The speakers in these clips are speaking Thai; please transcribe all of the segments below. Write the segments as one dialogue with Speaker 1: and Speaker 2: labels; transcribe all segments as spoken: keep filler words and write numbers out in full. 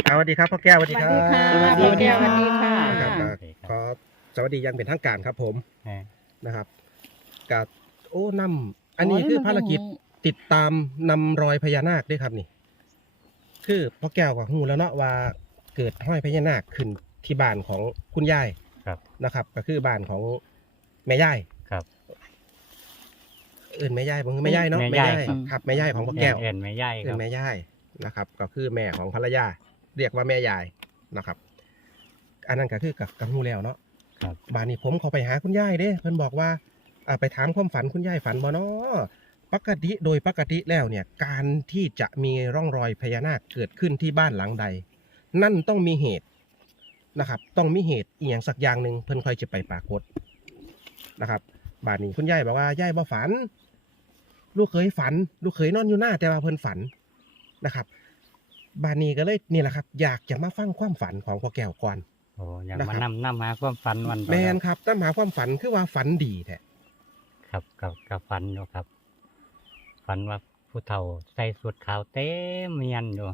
Speaker 1: สวัสดีครับพ่อแก้วสวัสดีครับ
Speaker 2: สวัสดีค่ะสวัสดีค่ะ
Speaker 1: ครับขอสวัสดียังเป็นทางการครับผมนะครับกับโอ้นำอันนี้คือภารกิจติดตามนำรอยพญานาคด้วยครับนี่คือพ่อแก้วกับฮู้แล้วเนาะว่าเกิดห้อยพญานาคขึ้นที่บ้านของคุณยายนะครับก็คือบ้านของแม่ยาย
Speaker 3: ครับ
Speaker 1: เอื่นแม่ยายผมคือแม่ยายเนาะแม่ยายครับแม่ยายของพ่อแก้ว
Speaker 3: เอื่นแม่ย่าย
Speaker 1: เอื่นแม่ยายนะครับก็คือแม่ของภรรยาเรียกว่าแม่ยายนะครับอันนั้นก็คือกับกับฮู้แล้วเนาะบ้านนี้ผมเขาไปหาคุณยายเด้เพิ่นบอกว่าอ่าไปถามความฝันคุณยายฝันบ่เนาะปกติโดยปกติแล้วเนี่ยการที่จะมีร่องรอยพญานาคเกิดขึ้นที่บ้านหลังใดนั่นต้องมีเหตุนะครับต้องมีเหตุอีกอย่างสักอย่างหนึ่งเพิ่นค่อยจะไปปรากฏนะครับบ้านนี้คุณยายบอกว่ายายบ่ฝันลูกเคยฝันลูกเคยนอนอยู่หน้าแต่ว่าเพิ่นฝันนะครับบ้านนี้ก็เลยนี่แหละครับอยากจะมาฟังความฝันของพ่อแก้วก่อน
Speaker 3: โอ้อยากมานำนำหาความฝันวัน
Speaker 1: แมนครับตั้งหาความฝันคือว่าฝันดีแท้
Speaker 3: ครับกับกับฝันอยู่ครับฝันว่าผู้เฒ่าใส่สุดขาวเต็มเมียนอยู่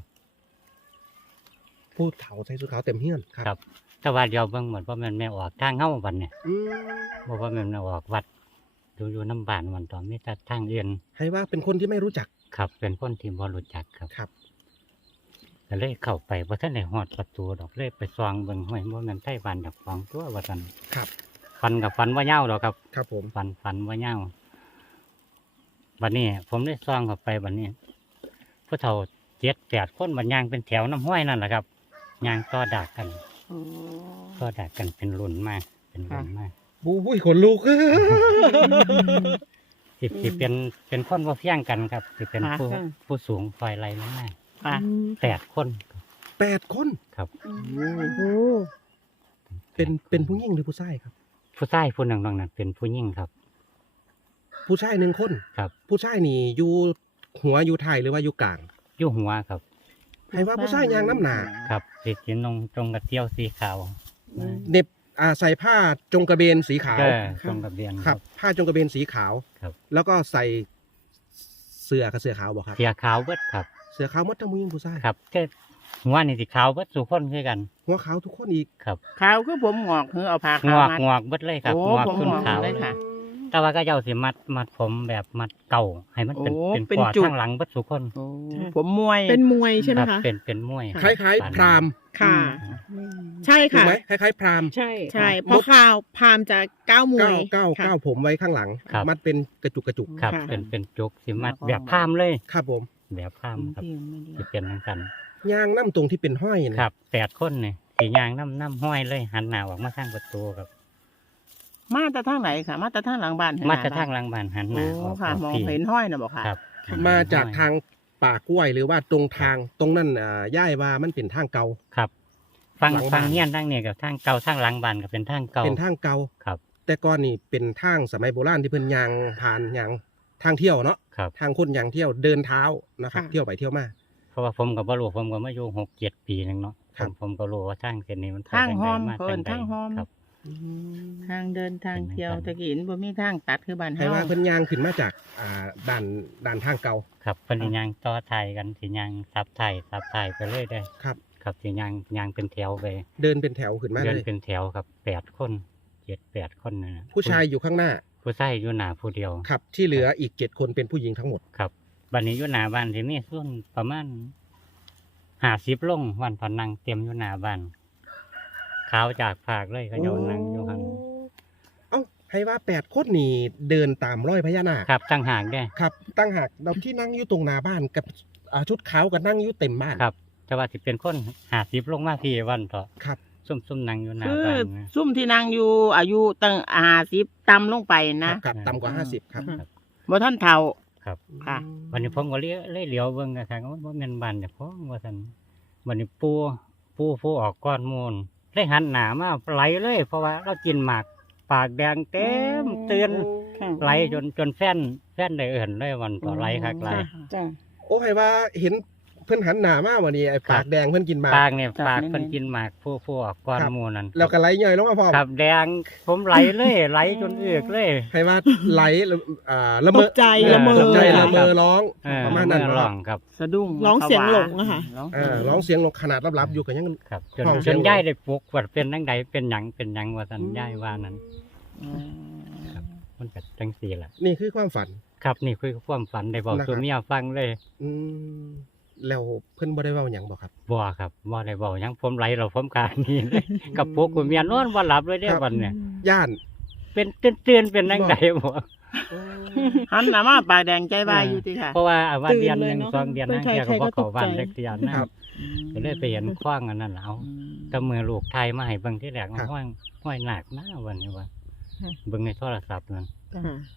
Speaker 1: ผู้เฒ่าใส่ชุดขาวเต็มเฮี้ยนค
Speaker 3: ครั
Speaker 1: รับบ
Speaker 3: แต่ว่าเดียวเบิ่งเหมือนว่ามันไม่ออกทางเฮ้าวันเนี่ย
Speaker 1: อืม
Speaker 3: บอกว่ามันไม่ออกวัดอยู่อยู่น้ำบานวันต่อมีแต่ทางเอื่น
Speaker 1: ให้ว่าเป็นคนที่ไม่รู้จัก
Speaker 3: ครับ เป็นคนที่บ่รู้จักครับ
Speaker 1: ครับ
Speaker 3: ก็เลยเข้าไปว่าท่านได้ฮอดประตูดอกเลยไปซองเบิ่งห้วยว่ามันใช่บ้านดอกฟองตัวว่าซั่น
Speaker 1: ครับ
Speaker 3: ฟันกับฟันว่าเหย้าดอกครับ
Speaker 1: ครับผม
Speaker 3: ฟันฟันว่าเหย้าบัดนี้ ผมได้ซองเข้าไปบัดนี้ผู้เฒ่าเจ็ดแปดคนบัดย่างเป็นแถวน้ำห้วยนั่นแหละครับย่างต่อดากกันต่อดากกันเป็นรุ่นมากเป็นรุ่นมาก
Speaker 1: บูบุ้ยขนลุก
Speaker 3: สิสิเป็นเป็นคนว่าเพียงกันครับสิเป็นผู้ผู้สูงไฟไรมากแปดคน
Speaker 1: แปดคน
Speaker 3: ครับ
Speaker 1: เป็นเป็นผู้หญิงหรือผู้ชายครับ
Speaker 3: ผู้ชายผู้หนึ่งนั้นเป็นผู้หญิงครับ
Speaker 1: ผู้ชายหนึ่งคน
Speaker 3: ครับ
Speaker 1: ผู้ชายนี่อยู่หัวอยู่ท้ายหรือว่าอยู่กลาง
Speaker 3: อยู่หัวครับ
Speaker 1: ให้ว่าผู้ชายยางน้ำหนา
Speaker 3: ครับสีสีนงตรงกระเตี้ยวสีขาว
Speaker 1: เน็บอ่าใส่ผ้าจงกระเบนสีขาว
Speaker 3: ก็ตรงกระเบียน
Speaker 1: ครับ ผ้าจงกระเบนสีขาว
Speaker 3: ครับ
Speaker 1: แล้วก็ใส่เสื้อกับเสื้อขาวบอกครับ
Speaker 3: เสียขาวเบิดครับ
Speaker 1: เสื้อขาวหมดทั้งผู้หญิงผู้ชาย
Speaker 3: ครับแค่หัวนี่สีขาวเบิดสู่คนคือกัน
Speaker 1: หัวขาวทุกคนอีก
Speaker 3: ครับ
Speaker 2: ขาวคือผมงอกคือเอาผ้าง ขาว
Speaker 3: อก
Speaker 2: มัด
Speaker 3: งอกเบิดเลยครับ
Speaker 2: โอ้
Speaker 3: งอก
Speaker 2: ผม
Speaker 3: ขึ้น
Speaker 2: งอก
Speaker 3: ขาว
Speaker 2: เลยค่ะ
Speaker 3: แต่ว่าก็เจ้าสิมัดมัดผมแบบมัดเก่าให้มันเป็น
Speaker 2: โอ้
Speaker 3: เป็น
Speaker 2: เป็น
Speaker 3: ปอด
Speaker 2: จุก
Speaker 3: ข้างหลังเบิดสู่คน
Speaker 2: โอ้ผมมวย
Speaker 4: เป็นมวยใช่ไหม
Speaker 3: รับ
Speaker 4: คะ
Speaker 3: เป็นเป็นมวย
Speaker 1: คล้ายๆพราหมณ์
Speaker 4: ค่ะ ใช่
Speaker 1: ถูก
Speaker 4: ค่ะ
Speaker 1: ไหมคล้ายๆพราหมณ์
Speaker 4: ใช่ใช่เพราะข่าวพามจะก้าวมว
Speaker 1: เก้าย เก้า
Speaker 4: ค่ะ
Speaker 1: เก้าผมไว้ข้างหลัง
Speaker 3: ครับ
Speaker 1: มัดเป็นกระจุกกระจุก
Speaker 3: ครับ
Speaker 4: ค่ะ
Speaker 3: เป็นเป็นจุกสิมัดแบบพรามเลย
Speaker 1: ครับผม
Speaker 3: แบบพรามครับสิเป็นทั้งกัน
Speaker 1: ยางน้ำตรงที่เป็นห้อยนะครับ
Speaker 3: แปดคนเนี่ยสียางน้ำน้ำห้อยเลย หันหน้าออกมาทางประตูครับ
Speaker 2: มาแต่ทางไหนค่ะ มาแต่ทางหลังบ้าน
Speaker 3: มาจะทางหลังบ้านหันห
Speaker 2: โอ้
Speaker 3: น้าออก
Speaker 2: ค่ะ
Speaker 3: ออก
Speaker 2: มอง
Speaker 3: ที่
Speaker 2: เห็นห้อยนะบอกค่ะ
Speaker 3: ครับ
Speaker 1: มาจากทางป่ากล้วยหรือว่าตรงทางตรงนั้นอ่าย่ายว่ามันเป็นทางเก่า
Speaker 3: ครับ ฟัง
Speaker 1: หลัง
Speaker 3: ฟั
Speaker 1: บ้าง น
Speaker 3: เงี้ยนทางเนี่ยกับทางเก่าทางหลังบ้านกับเป็นทางเก่า
Speaker 1: เป็นทางเก่า
Speaker 3: ครับ
Speaker 1: แต่ก่อนนี่เป็นทางสมัยโบราณที่เพิ่นยางผ่านยางทางเที่ยวเนาะ
Speaker 3: ครับ
Speaker 1: ทางคนยางเที่ยวเดินเท้านะครับ
Speaker 4: ค่ะ
Speaker 1: เที่ยวไปเที่ยวมา
Speaker 3: เพราะว่าผมกับบรู้ผมก็มาอยู่หกเจ็ดปีนึงเนาะ
Speaker 1: ครับ
Speaker 3: ผมผมก็รู้ว่าทางเส้นนี้มันไป
Speaker 2: ทางหอม
Speaker 3: ใดมา
Speaker 2: เพิ่น
Speaker 3: ใด
Speaker 2: ทางหอม
Speaker 3: ครับ
Speaker 2: ทางเดินทางเที่ยว
Speaker 3: เป็นทาง
Speaker 2: ตะกี้นบ่มีทางตัดคือบ้าน
Speaker 1: ให้
Speaker 2: เฮา
Speaker 1: ว่าเพิ่นยางขึ้นมาจากอ่าด่านด่านทางเก่า
Speaker 3: ครับเป็นสิยางต่อไทยกันสิยางซับไทยซับไทยไปเรื่อยได้
Speaker 1: ครับ
Speaker 3: ครับสิยางยางเป็นแถวไป
Speaker 1: เดินเป็นแถวขึ้นมา
Speaker 3: เดิ
Speaker 1: เล
Speaker 3: น
Speaker 1: ย
Speaker 3: เป็นแถวครับแปดคนเจ็ดแปดคนนะนะ
Speaker 1: ผู้ชายอยู่ข้างหน้า
Speaker 3: ผู้ชายอยู่หน้าผู้เดียว
Speaker 1: ครับที่เหลืออีกเจ็ดคนเป็นผู้หญิงทั้งหมด
Speaker 3: ครับบัดนี้อยู่หน้าบ้านที่มีส่วนประมาณห้าสิบลงวันพอนังเต็มอยู่หน้าบ้านขาวจากภาคเลยเขาโยนนั่งอยู่ข้าง
Speaker 1: เอ้าให้ว่าแปดคนนี่เดินตามรอยพญานาค
Speaker 3: ครับตั้งห่างได้
Speaker 1: ครับตั้งหากเราที่นั่งอยู่ตรงหน้าบ้านกับอ่าชุดขาวกับนั่งอยู่เต็มบ้าน
Speaker 3: ครับแต่ว่าสิเป็นคนห้าสิบลงมาพี่วันต่อ
Speaker 1: ครับ
Speaker 3: ซุ่มซุ่มๆนั่งอยู่หน้า
Speaker 2: คือ
Speaker 3: บ้านนะ
Speaker 2: ซุ่มที่นางอยู่อายุตั้งห้าสิบต่ำลงไป
Speaker 1: ค
Speaker 2: นะ
Speaker 1: รับครับต่ำกว่าห้าสิบครับ
Speaker 3: ครับ
Speaker 2: บ่ท่านเฒ่า
Speaker 3: ครับ
Speaker 2: ค่ะ
Speaker 3: วันนี้ผมก็เลี้ยวเลี้ยวเหลียวเบิ่งกันทางว่าแม่นบ้านเนี่ยพ้องว่าซั่นวันนี้ปูปูผู้ออกก้อนมูลเลยหันหน้ามาไหลเลย เพราะว่าเรากินหมากปากแดงเต็มเตือนไหลจนจนแฟนแฟนได้เอิ่นเลยวันต่อไหลคักไหล
Speaker 4: จ้ะ
Speaker 1: โอ้ให้ว่าเห็นเพิ่นหันหน้ามาวันนี้ไอ้ปากแดงเพิ่นกินหมาก
Speaker 3: ปากเนี่ยปากเพิ่นกินหมากผู้ผู้ออกก้อน
Speaker 1: ครับ
Speaker 3: หมูนั่น
Speaker 1: แล้วก็ไหลย่อยลงมาพร้อม
Speaker 3: ครับแดงผมไหลเลยไหลจนเอือกเลย
Speaker 1: ให้ว่าไหลอ่าละเม
Speaker 4: ต
Speaker 1: อก
Speaker 4: ใจละเมอ
Speaker 1: ตกใจ
Speaker 3: เออ
Speaker 1: ละเมอร้อง
Speaker 3: เออ
Speaker 1: ประมาณนั้น
Speaker 3: เมื่อร้องครับ
Speaker 2: สะดุ้ง
Speaker 4: ร้องเสียงหลงอะค่ะ
Speaker 2: ร้อง
Speaker 1: เออร้องเสียงลงขนาดลับๆอยู่ก็ยัง
Speaker 3: ครับจน
Speaker 1: ห้อง
Speaker 3: จ
Speaker 1: เสีย
Speaker 3: น
Speaker 1: ง
Speaker 3: ย่ายได้ปลุกว่าเป็นจังใดเป็นหยังเป็นหยังว่าซั่นย่ายว่านั้น
Speaker 2: อืม
Speaker 3: มันก็จังซี่ล่ะ
Speaker 1: นี่คือความฝัน
Speaker 3: ครับนี่คือความฝันได้บอก
Speaker 1: นะครับ
Speaker 3: สู่เมียฟังเลย
Speaker 1: อืมแล้วเพิ่นบ่ได้เว้าหยังบ่ครับ
Speaker 3: บ่ครับบ่ได้เว้าหยังผมไหลเราผมกานี่เลย กับปลุกกูเมียนอนบ่หลับเลยเด้
Speaker 1: ครับ
Speaker 3: วันเนี่ย
Speaker 1: ย่าน
Speaker 3: เป็นตื่นๆเป็นจังไดบ่
Speaker 2: หันหน้ามาปากแดงใจวายอยู่ติค่ะ
Speaker 3: เพราะว่าเอาว่า
Speaker 4: ตื่น
Speaker 3: เดือนห
Speaker 4: เลย
Speaker 3: นึง
Speaker 4: เนอะ
Speaker 3: สองเดือนนั่ง
Speaker 4: ใคร
Speaker 3: เที่ยว
Speaker 4: ใคร
Speaker 3: ก็
Speaker 4: ก็
Speaker 3: บ่เข้าบ้าน
Speaker 4: ตกใจ
Speaker 3: เล็กเดือนนะครับ ก็เลยไปเห็นขว้างอันนั้นแล้ว
Speaker 2: อืม
Speaker 3: ก็มือลูกไทยมาให้เบิ่งที่แรก
Speaker 1: ครั
Speaker 3: ว่า
Speaker 1: บ
Speaker 3: ห้อยห้อยหนักนะวันนี้ว่า
Speaker 4: ค่ะ
Speaker 3: เบิ่งในโทรศัพท์นั่น
Speaker 4: ค่ะ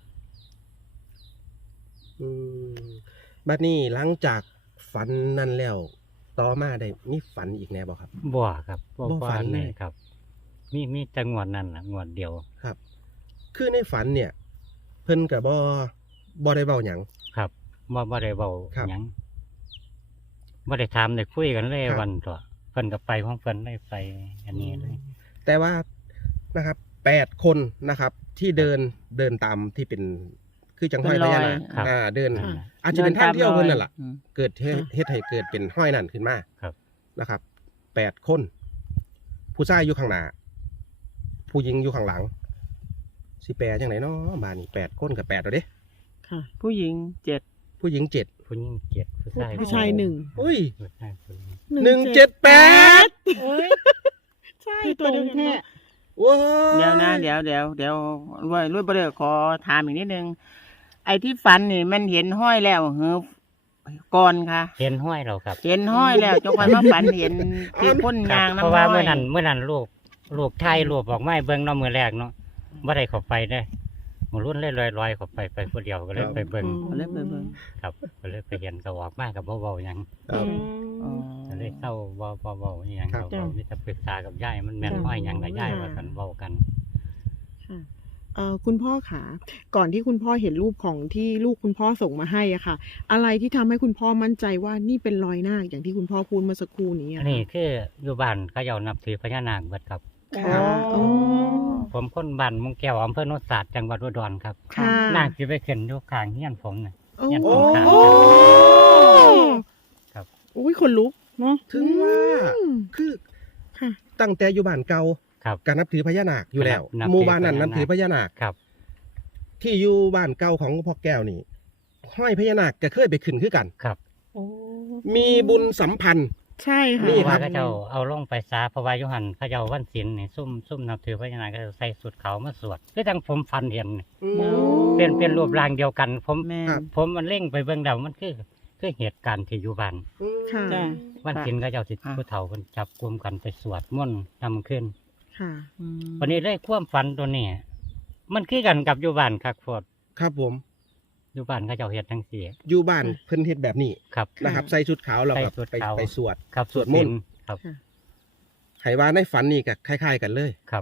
Speaker 1: อืมบัดนี้หลังจากฝันนั้นแล้ว ต่อมาได้มีฝันอีกแน่บ่ครับ
Speaker 3: บ่ครับบ่
Speaker 1: บ่ฝันเลย
Speaker 3: ครับ มีมีแต่งวดนั่นล่ะงวดเดียว
Speaker 1: ครับ คือในฝันเนี่ย เพิ่นก็บ่บ่ได้เว้าหยัง
Speaker 3: ครับบ่บ่ได้เว้า
Speaker 1: ครับ
Speaker 3: หยังบ่ได้ถามได้คุยกันเลย
Speaker 1: ครับ
Speaker 3: วันตัวเพิ่นก็ไปของเพิ่นได้ไปอันนี้เลย
Speaker 1: แต่ว่านะครับแปดคนนะครับ ที่เดินเดินตามที่เป็นคือจังห้อยพญานาค
Speaker 3: ครับ
Speaker 1: อ่าเดิน
Speaker 4: ค่ะ
Speaker 1: อาจจะเป็นทางเที่ยวเพิ่นนั่นล่ะ
Speaker 2: อืม
Speaker 1: เกิดเฮ็ดเฮ็ดให้เกิดเป็นห้อยนั่นขึ้นมา
Speaker 3: ครับ
Speaker 1: นะครับแปดคน ผู้ชายอยู่ข้างหน้าผู้หญิงอยู่ข้างหลังสิแปลจังไหนเนาะบ้านนี้แปดคนกับแปดเอาเด้
Speaker 4: ค่ะ
Speaker 2: ผู้หญิงเจ็ด
Speaker 1: ผู้หญิงเจ็ด
Speaker 3: ผู้หญิงเจ็ดผู้ชาย
Speaker 4: ผู้ชายหนึ่ง
Speaker 1: อุ้ย
Speaker 3: ผู้ชายคนหนึ่ง
Speaker 1: หนึ่งเจ็ดแปด
Speaker 4: เอ้ยใช่
Speaker 2: คือ
Speaker 4: ตัวเดียวกัน
Speaker 2: แท้
Speaker 4: เนอะ
Speaker 1: ว้า
Speaker 2: เดี๋ยวนะเดี๋ยวเดี๋ยวเดี๋ยวรวยรวยประเดี๋ยวขอถามอีกนิดนึง ไอ้ที่ฝันนี่มันเห็นห้อยแล้วเหรอก่อนค่ะ
Speaker 3: เห็นห้อยเราครับ
Speaker 2: เห็นห้อยแล้วจงวันมาฝันเห็นที่พ่น
Speaker 3: ครั
Speaker 2: ยา
Speaker 3: บ
Speaker 2: ง
Speaker 3: เพ
Speaker 2: น้ำ
Speaker 3: ราะ
Speaker 2: ห้
Speaker 3: ว่า
Speaker 2: อ
Speaker 3: เมื่อย นั้นเมื่อนั้นลูกลูกไทยลูกบอกไม่เบิ่งเน้องมือแรกเนาะบ่ได้เข้าไปได้หมู่รุ่นเล่ลอยๆเข้าไปไปผู้เดียวก็เลยไปเบิ่ง
Speaker 2: เอาเลยไปเบิ่ง
Speaker 3: ครับก็เลยไปเห็นก็ออกมากับเบาๆหยัง
Speaker 1: ครับ
Speaker 2: อ๋อ
Speaker 3: ก็เลยเศร้าเบาเบาๆอหยัง
Speaker 1: ครับ
Speaker 3: เบาๆมีแต่ปรึกษากับยายมันแม่นห้อยหยังกับยายว่ากันเบากัน
Speaker 4: ค่ะเอ่อคุณพ่อขาก่อนที่คุณพ่อเห็นรูปของที่ลูกคุณพ่อส่งมาให้อ่ะค่ะ อะไรที่ทำให้คุณพ่อมั่นใจว่านี่เป็นรอยนาคอย่างที่คุณพ่อพูดเมื่อสักครู่นี้
Speaker 3: อั
Speaker 4: อะ
Speaker 3: นนี้คืออยู่บ้านเขาเจ้านับถือพญานาคเบิดครับ
Speaker 4: ค่ะอ๋อ
Speaker 3: ผมคนบ้านมุงแก้วอำเภอโนนสาดจังหวัดอุดรครับ
Speaker 4: ค่ะ
Speaker 3: นาคสิไปขึ้นอยู่ข้างเฮียนผมน่ะ
Speaker 4: โอ้
Speaker 3: ยัน
Speaker 1: โอ้
Speaker 3: ตรงกลาง ครับ
Speaker 4: อุ้ยขนลุกเนาะ
Speaker 1: ถึงว่า
Speaker 4: อืม
Speaker 1: คือ
Speaker 4: ค่ะ
Speaker 1: ตั้งแต่อยู่บ้านเก่า
Speaker 3: ครับ
Speaker 1: ก็นับถือพญานาคอยู่แล้ว
Speaker 3: นับถือ
Speaker 1: หมู่บ้านนั้น
Speaker 3: พญานาค
Speaker 1: นับถือพญานาค
Speaker 3: ครับ
Speaker 1: ที่อยู่บ้านเก่าของพ่อแก้วนี่ห้อยพญานาคก็เคยไปขึ้นคือกัน
Speaker 3: ครับ
Speaker 4: โอ้
Speaker 1: มีบุญสัมพันธ์
Speaker 4: ใช่ค่ะ
Speaker 1: นี่
Speaker 3: เพราะ
Speaker 1: ครั
Speaker 3: ว่า
Speaker 1: บ
Speaker 3: เขาเจ้าเอาลงไปซาเพราะว่าอยุหันเขาเจ้าวันศีลนี่ซุ่มซุ่มนับถือพญานาคก็จะใส่สุดเขาวมาสวดคือทั้งผมฟันเห็นนี่
Speaker 1: อื
Speaker 2: โอ้
Speaker 1: ม
Speaker 3: เป็นเป็นรูปร่างเดียวกัน ผม
Speaker 2: แม่
Speaker 1: ครับ
Speaker 3: ผมมันเล่งไปเบิ่งเดามันคือคือเหตุการณ์ที่อยู่บ้าน
Speaker 4: ค่ะ
Speaker 2: จ้ะ
Speaker 3: วันศีลเขาเจ้าสิ
Speaker 2: ค่ะ
Speaker 3: ผู้เฒ่าคนจับกลุ่มกันไปสวดมนต์นำขึ้น
Speaker 4: ค่ะ
Speaker 2: อืม
Speaker 3: วันนี้เลยความฝันตัวนี้ มันคือกันกับอยู่บ้านคักโพด
Speaker 1: ครับผม
Speaker 3: อยู่บ้านเขาเจ้าเฮ็ดทั้งสี่
Speaker 1: อยู่บ้านเพิ่นเฮ็ดแบบนี้
Speaker 3: ครับ
Speaker 1: นะครับ ใส่ชุดขาวแล้วก็
Speaker 3: ใส่ชุด
Speaker 1: ไป
Speaker 3: ขาว
Speaker 1: ไปสวด
Speaker 3: ครับ
Speaker 1: สวดมนต์
Speaker 3: ศีลครับ
Speaker 1: ให้ว่าในฝันนี่ก็คล้าย ๆ กันเลย
Speaker 3: ครับ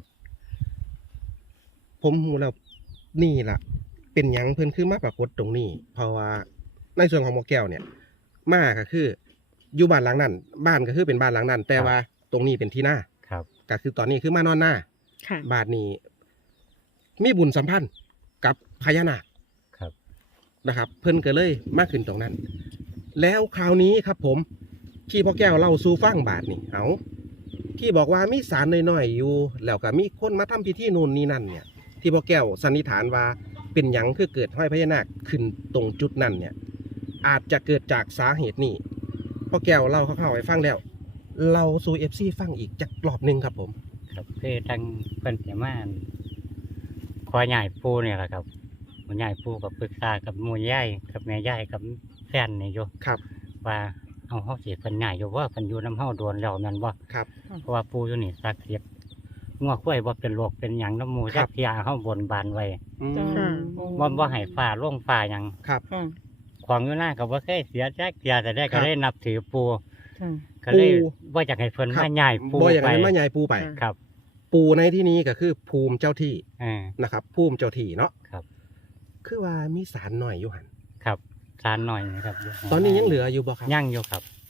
Speaker 1: ผมรู้แล้วนี่ล่ะ เป็นหยังเพิ่นคือมาปรากฏตรงนี้ เพราะว่าในส่วนของหมอแก้วเนี่ย มาก็คือ อยู่บ้านหลังนั้น บ้านก็คือเป็นบ้านหลังนั้น แต่ว่าตรงนี้เป็นที่หน้า
Speaker 3: ครับ
Speaker 1: ก็คือตอนนี้คือมานอนหน้า
Speaker 4: ค่ะ
Speaker 1: บ้านนี้ มีบุญสัมพันธ์กับพญานาค
Speaker 3: ครับ
Speaker 1: นะครับ เพิ่นก็เลยมาขึ้นตรงนั้น แล้วคราวนี้ครับ ผมที่พ่อแก้วเล่าสู่ฟังบาทนี่เอาที่บอกว่ามีสารน้อยๆอยู่ แล้วก็มีคนมาทำพิธีนู่นนี่นั่นเนี่ย ที่พ่อแก้วสันนิษฐานว่าเป็นหยังคือเกิดห้อยพญานาคขึ้นตรงจุดนั้นเนี่ย อาจจะเกิดจากสาเหตุนี้พ่อแก้วเล่าคร่าวๆให้ฟังแล้ว เราสู่เอฟซีฟังอีกจักรอบหนึ่งครับผม
Speaker 3: ครับคือทั้งเพิ่นเสียมาอั่นขอใหญ่ปูเนี่ยแหละครับหมู่ใหญ่ปูกับปรึกษากับหมู่ใหญ่กับแม่ใหญ่กับแฟนนี่อยู่
Speaker 1: ครับ
Speaker 3: ว่าเอาเฮาสิเพิ่นใหญ่อยู่ว่าเพิ่นอยู่น้ำเฮาโดนแล้วนั่นบ่
Speaker 1: ครับ
Speaker 3: เพราะว่าปูอยู่นี่ศักดิ์สิทธิ์งัวกล้วยบ่เป็นโรคเป็นหยังน้ำหมู
Speaker 1: ครั
Speaker 3: จั
Speaker 1: บ
Speaker 3: กเที่ยเฮาบนบานไว้
Speaker 1: อืม
Speaker 4: ค่ะ
Speaker 3: บ่บ่ให้ฟ้าลงฟ้าหยัง
Speaker 1: ครับ
Speaker 2: ค่ะ
Speaker 3: ของอยู่หน้าก็บ่เคยเสียจักเที่ยแต่ได้
Speaker 1: ครั
Speaker 3: ก็
Speaker 1: บ
Speaker 3: ได้นับถือปู
Speaker 2: ค่ะ
Speaker 3: ก็เลย
Speaker 1: ปู
Speaker 3: บ่อยากให้เพิ่น
Speaker 1: ครับ
Speaker 3: มาใหญ่ปู
Speaker 1: บ่อย่าง
Speaker 3: ไป
Speaker 1: นั้นมาใหญ่ปูไป
Speaker 4: ค่ะ
Speaker 3: ครับ
Speaker 1: ปูในที่นี้ก็คือภูมิเจ้าที่
Speaker 3: เออ
Speaker 1: นะครับ ภูมิเจ้าที่เนาะ
Speaker 3: ครับ
Speaker 1: คือว่ามีสารหน่อยอยู่หัน
Speaker 3: ครับทานหน่อยนะครับ
Speaker 1: ตอนนี้ยังเหลืออยู่บ่ครับ
Speaker 3: ยังอยู่ครับ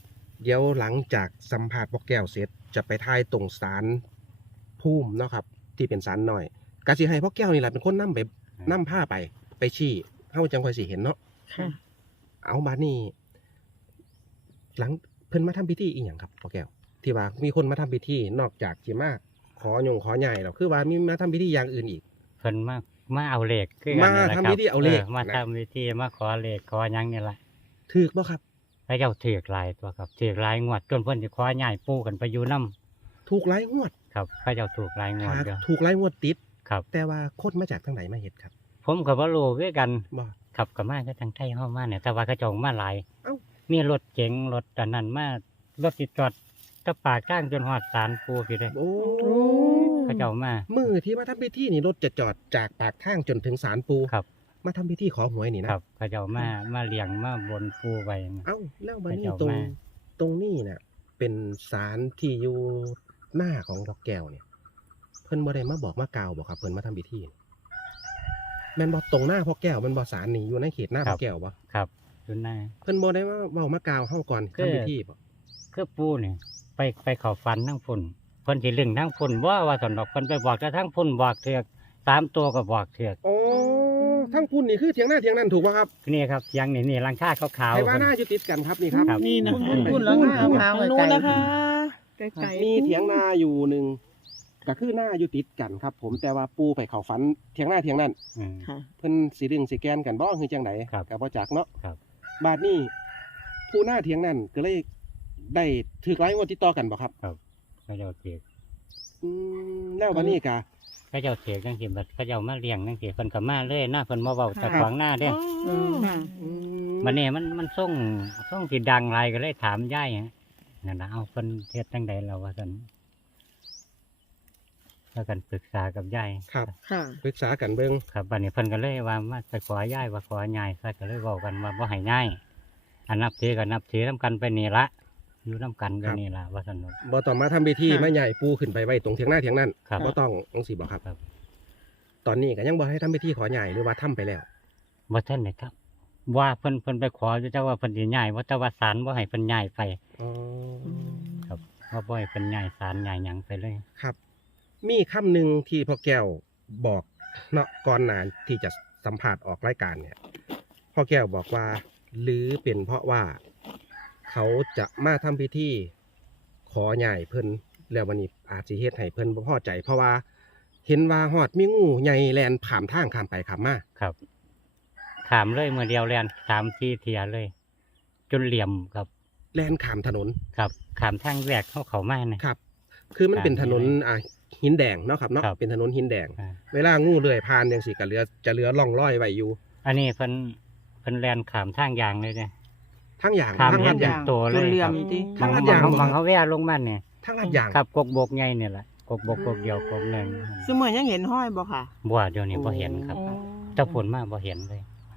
Speaker 1: เดี๋ยวหลังจากสัมภาษณ์พ่อแก้วเสร็จจะไปถ่ายตรงศาลภูมิเนาะครับที่เป็นศาลน้อยก็สิให้พ่อแก้วนี่แหละเป็นคนนำไปนำผ้าไปไปชี้เฮาจังค่อยสิเห็นเนาะ
Speaker 4: ค่ะ
Speaker 1: เอาบัดนี้หลังเพิ่นมาทำพิธีอีหยังครับพ่อแก้วที่ว่ามีคนมาทำพิธีนอกจากสิมาขอหยงขอใหญ่แล้วคือว่ามีมาทำพิธีอย่างอื่นอีก
Speaker 3: เพิ่นมามาเอาเลขคือกัน
Speaker 1: มา
Speaker 3: นี่แหละ
Speaker 1: ทำ
Speaker 3: ครับ
Speaker 1: พิธีเอาเลข
Speaker 3: มา
Speaker 1: นะ
Speaker 3: ทำพิธีมาขอเลขขอหยังนี่ล่ะ
Speaker 1: ถูกบ่ครับ
Speaker 3: พระเจ้าถือกหลายตัวครับถือกหลายงวดจนเพิ่นสิขอย้ายปู่กันไปอยู่นํ
Speaker 1: ถูกหลายงวด
Speaker 3: ครับพระเจ้าถูกหลายงวด
Speaker 1: หา
Speaker 3: เดียว
Speaker 1: ถูกหลายงวดติด
Speaker 3: ครับ
Speaker 1: แต่ว่าคนมาจากทางไหนมาเฮ็ดครับ
Speaker 3: ผมก็บ่รู้คือกัน
Speaker 1: บ่
Speaker 3: ขับกับมาก็ทางไทยเฮามาเนี่ยแต่ว่าเขาเจงมาหลาย
Speaker 1: เอ้า
Speaker 3: มีรถเก๋งรถอันนั้นมารถติดจอดตะปากก้างจนฮอดศาลปู่พี่เด้
Speaker 1: โอ้
Speaker 3: เขาเจ้ามา
Speaker 1: มือที่มาทำพิธีนี่รถจะจอดจากปากทางจนถึงศาลปู
Speaker 3: ครับ
Speaker 1: มาทำพิธีขอหวยนี่นะครับ
Speaker 3: เขาเจ้ามามาเลี้ยงมาบนปู่ไว้นะ
Speaker 1: เอ้าแล้วบัดนี้
Speaker 3: ให้เจ้า
Speaker 1: ตรง
Speaker 3: มา
Speaker 1: ตรงนี้น่ะ เป็นศาลที่อยู่หน้าของดอกแก้วเนี่ย เพิ่นบ่ได้มาบอกมากล่าวบ่ครับเพิ่นมาทำพิธีแม่นบ่ตรงหน้าพ่อแก้วแม่นบ่ศาลนี่อยู่ในเขตหน้าพ่อแก้วบ่
Speaker 3: ครับอยู่หน้า
Speaker 1: เพิ่นบ่ได้มาเว้ามากล่าวเฮาก่อน
Speaker 3: คือ
Speaker 1: ทำพิธีบ่
Speaker 3: คือปู่เนี่ยไปไปเข้าฝันทั้งพุ่นเพิ่นสิลึงทั้งพุ่นว่าว่าสนดอกเพิ่นไปบอกแต่ทั้งพุ่นบอกเถือกสามตัวก็บอกเถือก
Speaker 1: โอ้ทั้งพุ่นนี่คือเถียงหน้าเถียงนั่นถูกป่ะครับ
Speaker 3: นี่ครับเสียังนี่นี่หลังคาขาว
Speaker 1: ไอ้
Speaker 3: ๆ
Speaker 1: ว่า
Speaker 3: เพิ่น
Speaker 1: หน้าอยู่ติดกันครับนี่ครับ
Speaker 3: ครับ
Speaker 4: นี่นะ
Speaker 2: พู
Speaker 4: คะ
Speaker 2: ดพูดแล้วนะเอาพาไว้
Speaker 4: นู้
Speaker 2: ไกล
Speaker 4: นนะคะไกลๆ
Speaker 1: มีเถียงนาอยู่หนึ่งก็คือหน้าอยู่ติดกันครับ ผมแต่ว่าปูไปเข้าฝันเถียงหน้าเถียงนั่น
Speaker 3: อืม
Speaker 4: ค่ะ
Speaker 1: เพิ่นสิดึงสิแกนกันบ่คือจังได
Speaker 3: ครับ
Speaker 1: ก็บ่จักเนาะ
Speaker 3: ครับ
Speaker 1: บาดนี้ผู้หน้าเถียงนั่นก็เลยได้ถือหลายงวดติดต่อกันบ่ครับ
Speaker 3: เขาเจ้าเถียก
Speaker 1: อืมแล้วบัดนี้ก็
Speaker 3: เขาเจ้าเถียกจังซี่บัดเขาเจ้ามาเลี้ยงจังซี่เพิ่นก็มาเลยหน้าเพิ่นมาเว้าแต่ขวางหน้าเด้
Speaker 4: อ๋อค่ะ
Speaker 1: อืม
Speaker 3: มันนี่มันมันส่งส่งที่ดังหลายก็เลยถามยายฮะนั่นน่ะเอาเพิ่นเฮ็ดจังไดแล้วว่าซั่นแล้วกันปรึกษากับยาย
Speaker 1: ครับ
Speaker 4: ค่ะ
Speaker 1: ปรึกษากันเบิ่ง
Speaker 3: ครับบัดนี้เพิ่นก็เลยว่ามาไปขอยายว่าขอยายซะก็เลยเว้ากันว่าบ่ให้ยายอันนับถือก็นับถือนํกันไปนี่ละอยู่นํกันไปนี่ล่ะว่าซั่นเนาะ
Speaker 1: บ่ต้องมาทำพิธี
Speaker 4: ค่ะ
Speaker 1: มาใหญ่ปูขึ้นไปไว้ตรงเถียงหน้าเถียงนั่น
Speaker 3: ครับ
Speaker 1: บ่ต้องจังซี่บ่ครับ
Speaker 3: ครับ
Speaker 1: ตอนนี้ก็ยังบ่ให้ทำพิธีขอใหญ่หรือว่าทำไปแล้ว
Speaker 3: บ่ทันได้ครับว่าเพิ่นเพิ่นไปขออยู่แต่ว่าเพิ่นสิย้ายว่าแต่ว่าศาลบ่ให้เพิ่นย้ายไป
Speaker 1: อ๋อ
Speaker 3: ครับว่าบ่ให้เพิ่นย้ายศาลย้ายหยังไปเลย
Speaker 1: ครับ มีคำหนึ่งที่พ่อแก้วบอกเนาะก่อนหน้าที่จะสัมภาษณ์ออกรายการเนี่ยพ่อแก้วบอกว่า หรือเป็นเพราะว่า เขาจะมาทำพิธีขอใหญ่เพิ่นแล้ววันนี้อาจสิเฮ็ดให้เพิ่นบ่พอใจ เพราะว่า เห็นว่าฮอดมีงูใหญ่แลนผ่านทางข้ามไปข้ามมา
Speaker 3: ครับถามเลยมื้อเดียวแล่นสามสี่เที่ยเลย จนเหลี่ยมครับ
Speaker 1: แลนข้ามถนน
Speaker 3: ครับขามทางแยกเข้าเขามาเนี่ย
Speaker 1: ครับ คือมันเป็นถนน
Speaker 3: ครับ
Speaker 1: อ่าหินแดงเนาะครับเนาะ
Speaker 3: ครับ
Speaker 1: เป็นถนนหินแดง
Speaker 3: อ่า
Speaker 1: เวลางูเลื้อยผ่านจังซี่ก็เหลือจะเหลือร่องรอยไว้อยู่
Speaker 3: อันนี้เพิ่นเพิ่นแล่นขามทางยางเลยเนี่ย
Speaker 1: ทั้งอย่าง
Speaker 3: ข้าม
Speaker 1: ทั้ง
Speaker 3: เห็
Speaker 1: ลาน ด
Speaker 3: เป็
Speaker 1: ยาน ง
Speaker 3: ตัวเลย
Speaker 2: จนเหลี่ย
Speaker 3: ค
Speaker 2: ม
Speaker 3: รับ
Speaker 2: ที่
Speaker 1: ทางลาด
Speaker 3: บ
Speaker 1: ยาง
Speaker 3: เขา
Speaker 1: บ่
Speaker 3: บางเขาแว่ลงมาเนี่ย
Speaker 1: ทั้งลาดยาง
Speaker 3: ครับกกบกใหญ่เนี่ยแหละกกบกกกเดียวกกหนึ่ง
Speaker 2: ซึ่งเมื่อยังเห็นห้อยบ่ค่ะ
Speaker 3: บัวเดี๋ยวนี้บ่เห็นครับ
Speaker 2: โอ้
Speaker 3: เจ้าผลมาบ่เห็นเลย
Speaker 2: ค่ะ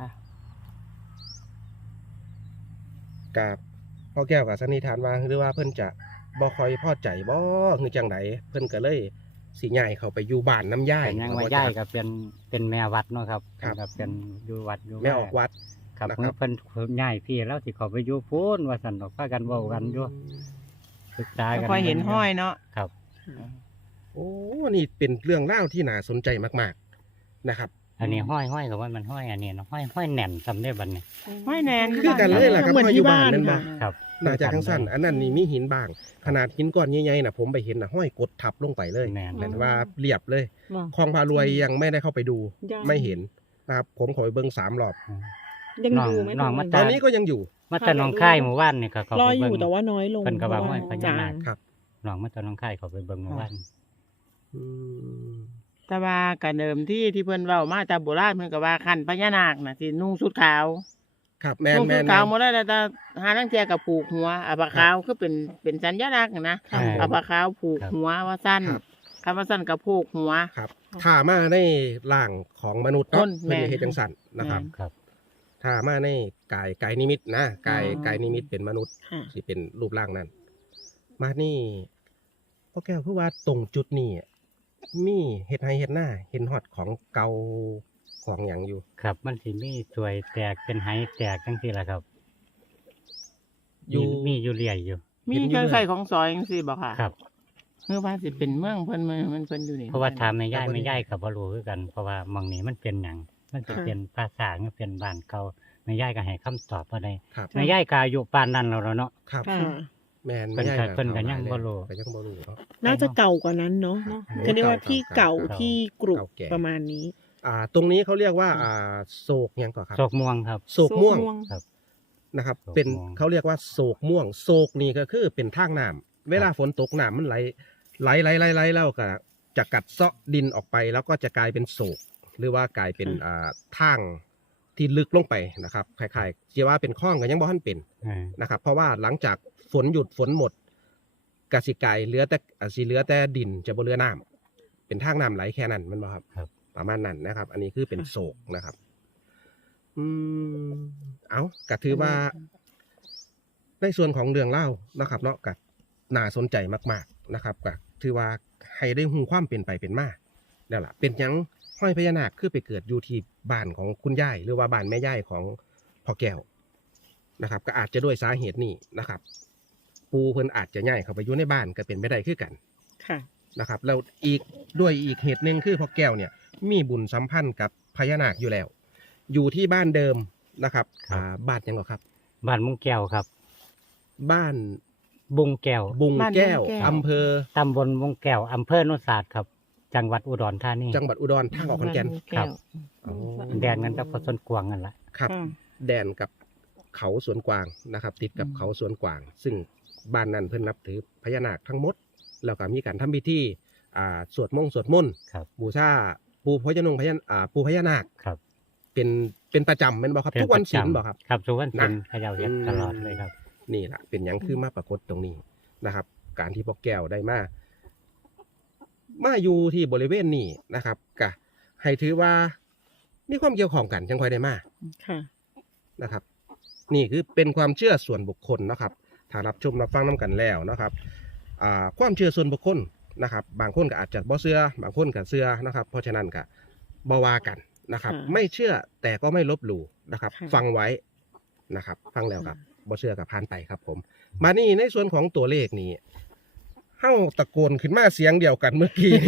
Speaker 1: กับพ่อแก้วกับสันนิษฐานว่าหรือว่าเพิ่นจะบ่ค่อยพอใจบ่คือจังไดเพิ่นก็เลยสิย้ายเข้าไปอยู่บ้านน้ำย่าย
Speaker 3: แต่ยังว่าย่ายก็เป็นเป็นแม่วัดเนาะครับ
Speaker 1: ครับ
Speaker 3: ก็เป็นอยู่วัดอยู่
Speaker 1: แม่ออกวัด
Speaker 3: ครับ
Speaker 1: นะครับ
Speaker 3: เมื่อเพิ่นย้ายพี่แล้วสิเขาไปอยู่พูนว่าซั่นดอกพากันเว้ากันอยู่ศึกษา
Speaker 2: ไม่
Speaker 3: กัน
Speaker 2: ค่อยเห็นห้อยเนาะ
Speaker 3: ครับ
Speaker 1: โอ้นี่เป็นเรื่องเล่าวที่น่าสนใจมากๆนะครับ
Speaker 3: อันนี้ห้อยห้อยกับว่ามันห้อยอันนี้เนาะห้อยห้อยแหน่นซำได้บัดนี้
Speaker 2: ห้อยแนน
Speaker 1: คือกันเลยล่ะครับ
Speaker 4: เหมือน
Speaker 1: มาอ
Speaker 4: ที่
Speaker 1: ยู่บ้าน
Speaker 4: บ้าน
Speaker 1: นั่นบ่
Speaker 4: ค่ะ
Speaker 3: ครับ
Speaker 1: น่าจะทั้งสั้นอันนั้นนี่มีหินบาง ขนาดหินก้อนใหญ่ๆน่ะผมไปเห็นน่ะห้อยกดทับลงไปเลย
Speaker 3: แม่น
Speaker 1: แม่นว่าเรียบเลย
Speaker 4: ว่า
Speaker 1: คลองพารวยยังไม่ได้เข้าไปดู
Speaker 4: ยัง
Speaker 1: ไม่เห็นนะครับผมขอไปเบิ่งสามรอบ
Speaker 4: ยังอยู่ไหม
Speaker 3: น้องมา
Speaker 1: ตอนนี้ก็ยังอยู่
Speaker 3: มาแต่หน้องค่ายหมู่บ้านนี่ก็เขา
Speaker 4: รอ
Speaker 3: ไป
Speaker 4: อ
Speaker 3: เบิ่
Speaker 4: ยู่
Speaker 3: ง
Speaker 4: แต่ว่าน้อยลง
Speaker 3: เพิ่นก็ว่า
Speaker 4: เพระ
Speaker 3: ห้อยพญานาค
Speaker 1: ครับ
Speaker 3: น้องมาแต่หน้องค่ายเขาไปเบิ่งหมู่บ้าน
Speaker 1: อืม
Speaker 2: แต่ว่ากันเดิมที่ที่เพิ่นเว้ามาแต่โบราณเพิ่นก็ว่าคันพญานาคน่ะสินุ่งชุดขาว
Speaker 1: ครับแม่น
Speaker 2: นุ่ง
Speaker 1: แม่
Speaker 2: ชุด
Speaker 1: น
Speaker 2: ขาวหมดแล้วแต่หาลังเทียกับผูกหัวอาปะขาวคือเป็นเป็นสัญลักษณ์นะ
Speaker 3: ครับ
Speaker 2: อาปะขาวผูกหัวว่าสั้น
Speaker 1: ครับ
Speaker 2: คำว่าสั้นกับผูกหัว
Speaker 1: ครับถ้ามาในร่างของมนุษย์เนาะ
Speaker 2: คน
Speaker 1: เพิ่น
Speaker 2: แม่น
Speaker 1: จะเฮ็ดจังสั่นนะครับ
Speaker 2: แม่น
Speaker 3: ครับ
Speaker 1: ถ้ามาในกายกายนิมิตนะกาย
Speaker 2: อ๋อ
Speaker 1: กายนิมิตเป็นมนุษย์
Speaker 4: ค่ะ
Speaker 1: สิเป็นรูปร่างนั้น มานี่พ่อแก้วคือว่าตรงจุดนี้มีเฮ็ดให้เฮ็ดหน้า เห็นฮอดของเก่าของหยังอยู่
Speaker 3: ครับมันสิมีสวยแตกเป็นไหแตกจังซี่ล่ะครับ
Speaker 1: อยู่
Speaker 3: มีมีอยู่เรื่อยอยู่
Speaker 2: มี
Speaker 1: เห็นอ
Speaker 2: เค
Speaker 1: ยู่
Speaker 2: รื่อง
Speaker 1: เรื่
Speaker 2: ใส่
Speaker 1: อย
Speaker 2: ของซอยจังซี่บ่ค่ะ
Speaker 3: ครับ
Speaker 2: คือว่าสิเป็นเมืองเพิ่นมันมันเพิ่นอยู่นี่
Speaker 3: เพราะว่าถามแม่ย่ายแม่ย่ายก็บ่รู้คือกัน เพราะว่าหม่องนี้มันเป็นหยังมันสิ
Speaker 4: ค่ะ
Speaker 3: เป็นภาษามันเป็นบ้านเก่าแม่ย่ายก็ให้คำตอบบ่ได้
Speaker 1: ครับ
Speaker 3: แม่ย่ายก็อายุปานนั้นแล้วเนาะ
Speaker 1: ครับ
Speaker 2: ค่ะ
Speaker 4: ค่ะ
Speaker 1: แมน
Speaker 3: เพิ่น
Speaker 1: ไม่
Speaker 3: ก็
Speaker 1: ใช่
Speaker 3: เพิ่นก็ยังบ่รู้
Speaker 1: ก็ยังบ่รู้เนาะ
Speaker 4: น่าจะเก่ากว่านั้นเนาะ
Speaker 2: เนาะ
Speaker 4: คือเรียกว่าที่เก่า
Speaker 1: เก่า
Speaker 4: ที่กรุบ
Speaker 1: เก่าแก่
Speaker 4: ประมาณนี้
Speaker 1: อ่า ตรงนี้เขาเรียกว่า อ่าโศกหยังก่อนครับ
Speaker 3: โศกม่วงครับ
Speaker 1: โศกม่วง
Speaker 3: ครับ
Speaker 1: นะครับ
Speaker 3: โศก
Speaker 1: เป็น
Speaker 3: ม่วง
Speaker 1: เขาเรียกว่าโศกม่วงโศกนี่ก็คือเป็นทางน้ำเวลาฝนตกน้ำมันไหลไหลไหลไหลไหลแล้วก็จะกัดเซาะดินออกไป แล้วก็จะกลายเป็นโศก หรือว่ากลายเป็นอ่าทางที่ลึกลงไปนะครับคล้ายๆเชื่อว่าเป็นคลองก็ยังบ่ทันเป็น
Speaker 3: อ่า
Speaker 1: นะครับ เพราะว่าหลังจากฝนหยุดฝนหมดกสิกายเหลือแต่อ่าสิเหลือแต่ดินจะบ่เหลือน้ำเป็นทางน้ำไหลแค่นั้นแมันบ่ครับ
Speaker 3: ครับ
Speaker 1: ประมาณนั้นนะครับ อันนี้คือเป็นโศกนะครับ อืมเอาก็ถือว่า ในส่วนของเรื่องเล่านะครับ เนาะก็น่าสนใจมาก ๆนะครับก็ถือว่าให้ได้หูความเป็นไปเป็นมาแล้วล่ะ เป็นหยังห้อยพญานาคคือไปเกิดอยู่ที่บ้านของคุณย่ายหรือว่าบ้านแม่ย่ายของพ่อแก้วนะครับ ก็อาจจะด้วยสาเหตุนี้นะครับ ปูเพิ่นอาจจะย้ายเข้าไปอยู่ในบ้านก็เป็นไปได้คือกัน
Speaker 4: ค่ะ
Speaker 1: นะครับแล้วอีกด้วยอีกเหตุหนึ่งคือพ่อแก้วเนี่ยมีบุญสัมพันธ์กับพญานาคอยู่แล้ว อยู่ที่บ้านเดิมนะครับ
Speaker 3: ครับ
Speaker 1: อ่าบ้านยังหรอครับ
Speaker 3: บ้านมุงแก้วครับ
Speaker 1: บ้าน
Speaker 3: บุงแก้ว
Speaker 1: บุง
Speaker 2: บ้าน
Speaker 1: แก้ว
Speaker 2: บุงแก้ว
Speaker 1: อำเภอ
Speaker 3: ตำบลมุงแก้วอำเภอโนนศาสตร์ครับ จังหวัดอุดรธานี
Speaker 1: จังหวัดอุดรทางออกขอนแก่น
Speaker 3: ครับ
Speaker 1: อ๋อ
Speaker 3: แดนกันกับพอสนกวางนั่นละ
Speaker 1: ครับ
Speaker 2: ค่ะ
Speaker 1: แดนกับเขาสวนกวางนะครับ ติดกับ
Speaker 2: อืม
Speaker 1: เขาสวนกวาง ซึ่งบ้านนั้นเพิ่นนับถือพญานาคทั้งหมด แล้วก็มีการทำพิธีอ่าสวดมงสวดมนต์
Speaker 3: ครับ
Speaker 1: บูชาปูพญานงพญาอ่าปูพญานาค
Speaker 3: ครับ
Speaker 1: เป็นเป็นประจำเป็นบ่ครับ
Speaker 3: เป็
Speaker 1: ทุกวันศีล
Speaker 3: ประจำ
Speaker 1: บ่ครับ
Speaker 3: ครับทุกวันศีล
Speaker 1: นะ
Speaker 3: เขย่าเฮ็ด
Speaker 1: อืม
Speaker 3: ตลอดเลยครับ
Speaker 1: นี่แหละเป็นหยังคือมาปรากฏตรงนี้นะครับ การที่พ่อแก้วได้มามาอยู่ที่บริเวณนี้นะครับกะให้ถือว่ามีความเกี่ยวข้องกันจังค่อยได้มา
Speaker 4: ค่ะ
Speaker 1: นะครับ นี่คือเป็นความเชื่อส่วนบุคคลนะครับถ้ารับชมรับฟังน้กันแล้วนะครับอ่าความเชื่อส่วนบุคคลนะครับ บางคนก็อาจจะบ่เชื่อบางคนก็เชื่อนะครับ เพราะฉะนั้นก็บ่ว่ากันนะครับ
Speaker 4: ค่ะ
Speaker 1: ไม่เชื่อแต่ก็ไม่ลบหลู่นะครับ
Speaker 4: ค่ะ
Speaker 1: ฟังไว้นะครับ ฟังแล้วครับบ่เชื่อกับผ่านไปครับผม มานี่ในส่วนของตัวเลขนี่เฮ้าตะโกนขึ้นมาเสียงเดียวกันเมื่อกี้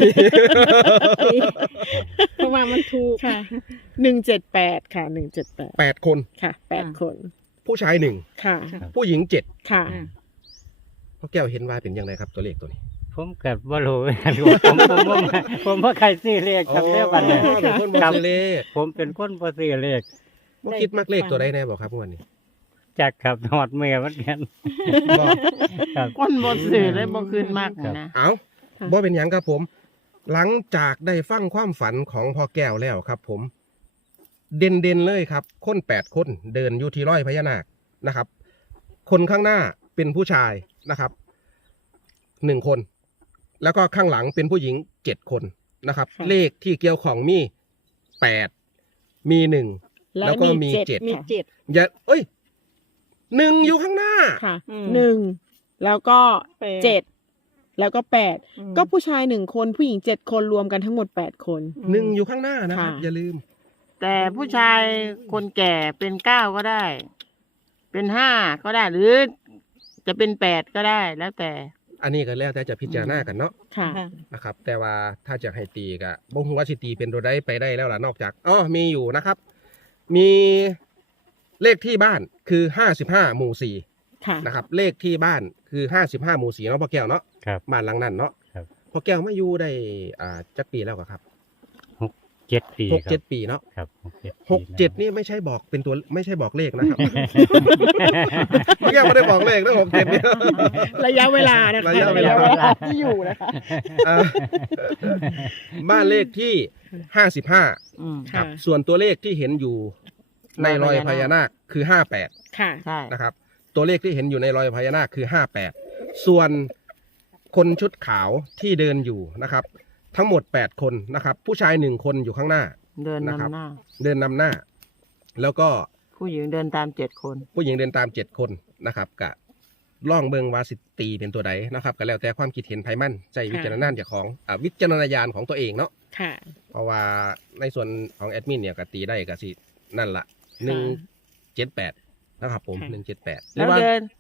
Speaker 4: เพราะว่ามันถูกค่ะ หนึ่งเจ็ดแปดค่ะ หนึ่งเจ็ดแปด
Speaker 1: แปดคน
Speaker 4: ค่ะ แปดคน
Speaker 1: ผู้ชายหนึ่ง
Speaker 4: ค่ะ
Speaker 1: ผู้หญิงเจ็ด
Speaker 4: ค่ะ
Speaker 1: พ่อแก้วเห็นว่าเป็นยังไงครับตัวเลขตัวนี้
Speaker 3: ผมเกิดบ่รู้ ผมผมผมผมบ่ใครซื้อเลขครับเรื่องบัดนี้
Speaker 1: อ๋อเป็นคนบอกเลข
Speaker 3: ผมเป็นคนบ่ซื้อเลข
Speaker 1: บ่คิดมากเลขตัวใดแน่บอกครับงวันนี้
Speaker 3: จักครับหอดเมื่อมันกัน
Speaker 1: บอก
Speaker 3: ครับ
Speaker 2: คนบ่ซื้อเลยบ่คืนมากนะ
Speaker 1: เอา
Speaker 4: ค่ะ
Speaker 1: บ่เป็นหยังครับผม หลังจากได้ฟังความฝันของพ่อแก้วแล้วครับ ผม เด่นเด่นๆเลยครับ คนแปดคนเดินอยู่ที่ร้อยพญานาคนะครับ คนข้างหน้าเป็นผู้ชายนะครับหนึ่งคน แล้วก็ข้างหลังเป็นผู้หญิงเจ็ดคนนะครับ
Speaker 4: ค่ะ
Speaker 1: เลขที่เกี่ยวของมีแปดมีหนึ่ง
Speaker 4: และ
Speaker 1: แล้วก็
Speaker 4: มี
Speaker 1: มี
Speaker 4: เจ็ด
Speaker 1: เจ็ด
Speaker 4: มีเจ็ด
Speaker 1: อย่าเอ้ยหนึ่งอยู่ข้างหน้า
Speaker 4: ค่ะ
Speaker 2: อืม
Speaker 4: หนึ่งแล้วก็
Speaker 2: แปด
Speaker 4: เจ็ดแล้วก็แปด
Speaker 2: อืม
Speaker 4: ก็ผู้ชายหนึ่งคนผู้หญิงเจ็ดคนรวมกันทั้งหมดแปดคน
Speaker 1: หนึ่งอยู่ข้างหน้านะครับ
Speaker 4: ค่ะ
Speaker 1: อย่าลืม
Speaker 2: แต่ผู้ชายคนแก่เป็นเก้าก็ได้ เป็นห้าก็ได้ หรือ จะเป็นแปดก็ได้แล้วแต่
Speaker 1: อันนี้ก็แล้วแต่จะพิจารณากันเนาะ
Speaker 4: ค่ะ
Speaker 1: นะครับ แต่ว่าถ้าจะให้ตีก็บ่ฮู้ว่าสิตีเป็นตัวใดไปได้แล้วล่ะนอกจากอ๋อมีอยู่นะครับ มีเลขที่บ้านคือห้าสิบห้าหมู่สี่
Speaker 4: ค่ะ
Speaker 1: นะครับ เลขที่บ้านคือห้าสิบห้าหมู่สี่เนาะพ่อแก้วเนาะ
Speaker 3: ครับ
Speaker 1: บ้านหลังนั้นเนาะ
Speaker 3: ครับ
Speaker 1: พ่อแก้วมาอยู่ได้อ่าจักปีแล้วก็ครับ
Speaker 3: เจ็ดปี
Speaker 1: หก
Speaker 3: ครั
Speaker 1: เจ็ด
Speaker 3: บ
Speaker 1: ปีเนาะ
Speaker 3: ครับหกเจ็ด
Speaker 1: หกเจ็ดนี่ไม่ใช่บอกเป็นตัวไม่ใช่บอกเลขนะครับ พ่อแก้วไม่ได้บอกเลขนะหกเจ็ดนี่
Speaker 4: ระยะเวลานะคะ
Speaker 1: ระยะเวลา
Speaker 4: ที่อยู่นะคะ
Speaker 1: อ่าบ้านเลขที่ห้าสิบห้า
Speaker 2: อืม
Speaker 1: ครับ
Speaker 4: ค่ะ
Speaker 1: ส่วนตัวเลขที่เห็นอยู่ในรอยพญานาคคือห้าแปด
Speaker 4: ค่ะ
Speaker 2: ใช่
Speaker 1: นะครับ ตัวเลขที่เห็นอยู่ในรอยพญานาคคือห้าแปดส่วนคนชุดขาวที่เดินอยู่นะครับ ทั้งหมดแปดคนนะครับ ผู้ชายหนึ่งคนอยู่ข้างหน้า
Speaker 2: เดิน
Speaker 1: นะครับ
Speaker 2: นำหน้า
Speaker 1: เดินนำหน้า แล้วก็
Speaker 2: ผู้หญิงเดินตามเจ็ดคน
Speaker 1: ผู้หญิงเดินตามเจ็ดคนนะครับกะล่องเบิงวาสิตีเป็นตัวใดนะครับก็แล้วแต่ความคิดเห็นไพมั่นใจวิจารณญาณจากของอ่าวิจารณญาณของตัวเองเนาะ
Speaker 4: ค่ะ
Speaker 1: เพราะว่าในส่วนของแอดมินเนี่ยก็ตีได้ก็สินั่นละหนึ่งเจ็ดแปดนะครับผม
Speaker 4: ค่ะ
Speaker 1: หนึ่งเจ็ดแปดหรื
Speaker 2: แล้
Speaker 1: อ
Speaker 2: ว
Speaker 1: ว่า
Speaker 2: เดิน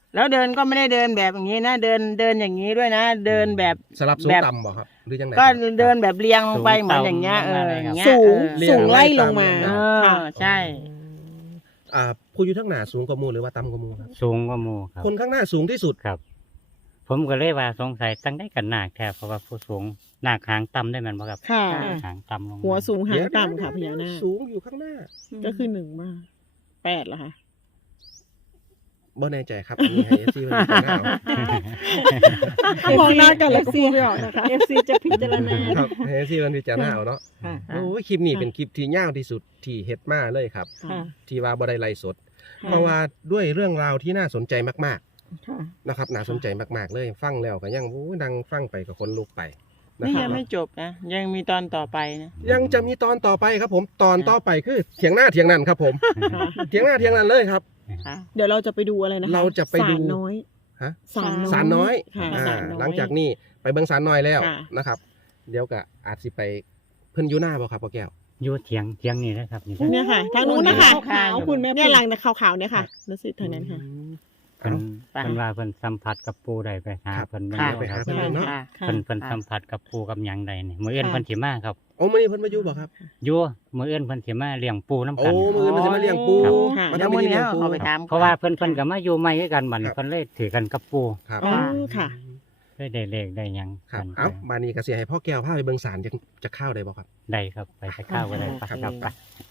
Speaker 2: แล้วเดินก็ไม่ได้เดินแบบอย่างนี้นะเดินเดินอย่างนี้ด้วยนะ เดินแบบ
Speaker 1: สลับสูง
Speaker 2: แบบ
Speaker 1: ต่ำบ่ครับหรือยังไง
Speaker 2: ก็
Speaker 1: ครับ
Speaker 2: เดินแบบเรียงลงไป
Speaker 3: สูง
Speaker 2: เหมือนอย่างเงี้ย
Speaker 3: ต่ำ
Speaker 2: เออ
Speaker 3: อะไร
Speaker 2: อย่าง
Speaker 3: ครับ
Speaker 2: เงี้ย
Speaker 4: สูง
Speaker 2: เออ
Speaker 1: เรีย
Speaker 4: สูงไล่ลงมา
Speaker 2: เออใช่
Speaker 1: อ่าผู้อยู่ทั้งหน้าสูงกว่าหมู่หรือว่าต่ำกว่าหมู่ครับ
Speaker 3: สูงกว่าหมู่ครับ
Speaker 1: คนข้างหน้าสูงที่สุด
Speaker 3: ครับ ผมก็เลยว่าสงสัยตั้งได้กันหนักแท้เพราะว่าผู้สูงหนักหางต่ำได้แมันบ่ครับ
Speaker 4: ค่ะ
Speaker 3: หางต่ำลงมา
Speaker 4: หัวสูงหาง
Speaker 1: เดี๋ยว
Speaker 4: ต่ำค่ะพญานาค
Speaker 1: สูงอยู่ข้างหน้า
Speaker 4: ก็คือหนึ่งมากแปดเหรอคะ
Speaker 1: บ่แน่ใจครับอันนี้ให้ เอฟ ซี มันพิจารณาเอา
Speaker 4: มองหน้ากันแล้วก็พูดไม่ออกนะคะ
Speaker 5: เอฟซีจะพิจารณา
Speaker 1: ครับให้ เอฟ ซี มันพิจารณาเอาเนาะ
Speaker 5: ค่ะ
Speaker 1: โอ้ยคลิปนี้เป็นคลิปที่ยาวที่สุดที่เฮ็ดมาเลยครับ
Speaker 5: ค่ะ
Speaker 1: ที่ว่าบ่ได้ไลฟ์สด เพราะว่าด้วยเรื่องราวที่น่าสนใจมาก
Speaker 5: ค่ะ
Speaker 1: ๆนะครับน่าสนใจมากๆเลยฟังแล้วก็ยังโอ้ยนั่งฟังไปกับคนลุกไปนะ
Speaker 2: นี่
Speaker 1: ครับ
Speaker 2: ยังไม่จบนะยังมีตอนต่อไปนะ
Speaker 1: ยังจะมีตอนต่อไปครับผมตอนต่อไปคือเถียงหน้าเถียงนั่นครับผมเถียงหน้าเถียงนั่นเลยครับ
Speaker 2: ค่ะ
Speaker 4: เดี๋ยวเราจะไปดูอะไรนะคะ
Speaker 1: เราจะไปดู
Speaker 4: สารน้อย
Speaker 1: ฮะ
Speaker 4: สารน้อย
Speaker 1: สารน้อย
Speaker 4: ค่ะ
Speaker 1: อ่า
Speaker 4: สารน้อย
Speaker 1: หลังจากนี้ไปเบิ่งสารน้อยแล้ว
Speaker 4: ค่ะ
Speaker 1: นะครับ เดี๋ยวก็อาจสิไปเพิ่นอยู่หน้าบ่ครับพ่อแก้ว
Speaker 3: อยู่เถียงเถียงนี่นะครับนี่
Speaker 4: เนี่ยค่ะ ทางนู้นนะคะ
Speaker 5: ขาวๆคุณแม่
Speaker 4: เนี่ยหลังขาวๆเนี่ยค่ะรู้สึกทางนั้นค่ะ
Speaker 3: เพิ่น
Speaker 2: ไป
Speaker 3: เพิ่นว่าเพิ่นสัมผัสกับปูได้ไปหา
Speaker 1: ครับ
Speaker 3: เพิ่น
Speaker 2: ค่ะ
Speaker 3: บ่
Speaker 1: ไปหา
Speaker 3: ครับ
Speaker 1: เพิ่นเลยเนาะ
Speaker 2: ค่ะ
Speaker 3: เพิ่นเพิ่น
Speaker 2: ค่ะ
Speaker 3: สัมผัสกับปูกับหยังใดนี่มื้ออื่น
Speaker 4: ค่ะ
Speaker 3: เพิ่นสิมาครับ
Speaker 1: โอ้มื้อนี้เพิ่นมาอยู่บ่ครับ
Speaker 3: อยู่มื้ออื่นเพิ่นสิมาเลี้ยงปูนํ
Speaker 1: โอ้
Speaker 3: กัน
Speaker 1: มื้ออื่นมันสิมาเลี้ยงปู
Speaker 3: ครับ
Speaker 4: ค่ะ
Speaker 1: มา
Speaker 2: เดี๋ยว
Speaker 1: ทำพิ
Speaker 2: วัน
Speaker 1: ธี
Speaker 2: นี้
Speaker 1: เลี้ยงปู
Speaker 2: เอาไปถาม
Speaker 3: เพราะว่าเพิ่นเพิ่นก็มาอยู่ใหม่คือกันบัดนี้
Speaker 1: ครับ
Speaker 3: เพิ่นเลยถือกันกับปู
Speaker 1: ครับ
Speaker 4: อ๋อค่ะ
Speaker 3: ได้ได้เลขได้หยัง
Speaker 1: ครับ
Speaker 3: กัน
Speaker 1: เอ้ามานี่ก็สิให้พ่อแก้วพาไปเบิ่งสารจะจะเข้าได้บ่ครับ
Speaker 3: ได้ครับไปจะข้าวก็ได้ไป
Speaker 1: ครับ
Speaker 3: ครับไป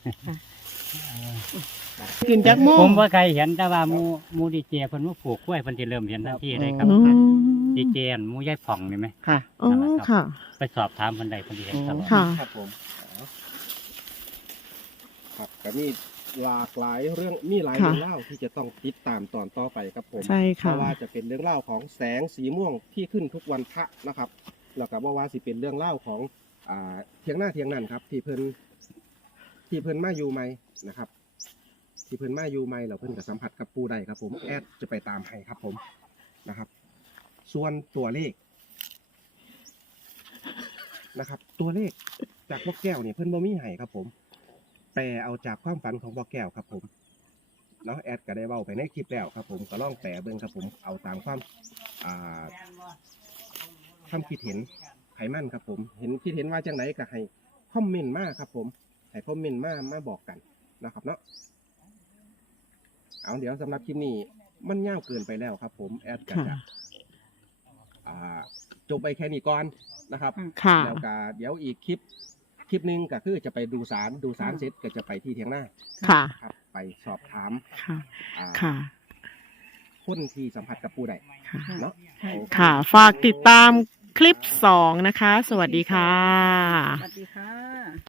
Speaker 2: กินจักโม
Speaker 3: ผ
Speaker 2: ง
Speaker 3: มว่าใครเห็นแต่ว่าหมูหมูดีเจเพิ่นมาปลูกกล้วยเพิ่นสิเริ่มเห็นทันทีเลยครับ
Speaker 4: อ๋อ
Speaker 3: ดีเจอันหมูยายผ่องนี่ไหม
Speaker 2: ค่ะ
Speaker 4: อ๋อค่ะ
Speaker 3: ไปสอบถามเพิ่นได้เพิ่นสิเห็นตลอด
Speaker 4: ค่ะ
Speaker 1: ครับผมครับก็มีหลากหลายเรื่องมีหลาย
Speaker 4: ค่ะ
Speaker 1: เรื่องเล่าที่จะต้องติดตามตอนต่อไปครับผม
Speaker 4: ใช่
Speaker 1: เพ
Speaker 4: ค่ะ
Speaker 1: ราะว่าจะเป็นเรื่องเล่าของแสงสีม่วงที่ขึ้นทุกวันพระนะครับแล้วก็บ่ว่าสิเป็นเรื่องเล่าของอ่าเทียงหน้าเทียงนั่นครับ ที่เพิ่นที่เพิ่นมาอยู่ใหม่นะครับ ที่เพิ่นมาอยู่ใหม่แล้วเพิ่นก็สัมผัสกับปูได้ครับ ผมแอดจะไปตามให้ครับผมนะครับ ส่วนตัวเลขนะครับ ตัวเลขจากบ่อแก้วเนี่ยเพิ่นบ่มีให้ครับผมแปลเอาจากความฝันของบ่อแก้วครับผมเนาะแอดก็ได้เว้าไปในคลิปแล้วครับ ผมก็ลองแปลเบิ่งครับผมเอาตามความอ่าความคิดเห็นไขมันครับ ผมเห็นคิดเห็นว่าจังไหนก็ให้คอมเมนต์มาครับ ผมให้คอมเมนต์มามาบอกกันนะครับเนาะเอาเดี๋ยวสำหรับคลิปนี้มันยาวเกินไปแล้วครับ ผมแอดก็จะ
Speaker 4: ค่ะ
Speaker 1: อ่าจบไปแค่นี้ก่อนนะครับ
Speaker 4: ค่ะ
Speaker 1: แล้วก็เดี๋ยวอีกคลิปคลิปหนึ่งก็คือจะไปดูสารดูสารเสร็จก็จะไปที่เทียงหน้า
Speaker 4: ค่ะ
Speaker 1: ครับ ไปสอบถาม
Speaker 4: ค่ะ
Speaker 1: อ่า
Speaker 4: ค่ะ
Speaker 1: คนที่สัมผัสกับผู้ใด
Speaker 4: ค่ะ
Speaker 1: เนาะโอเ
Speaker 4: ค่ะ ฝากติดตามคลิปสองนะคะ สวัสดีค่ะ
Speaker 5: สวัสดีค่ะ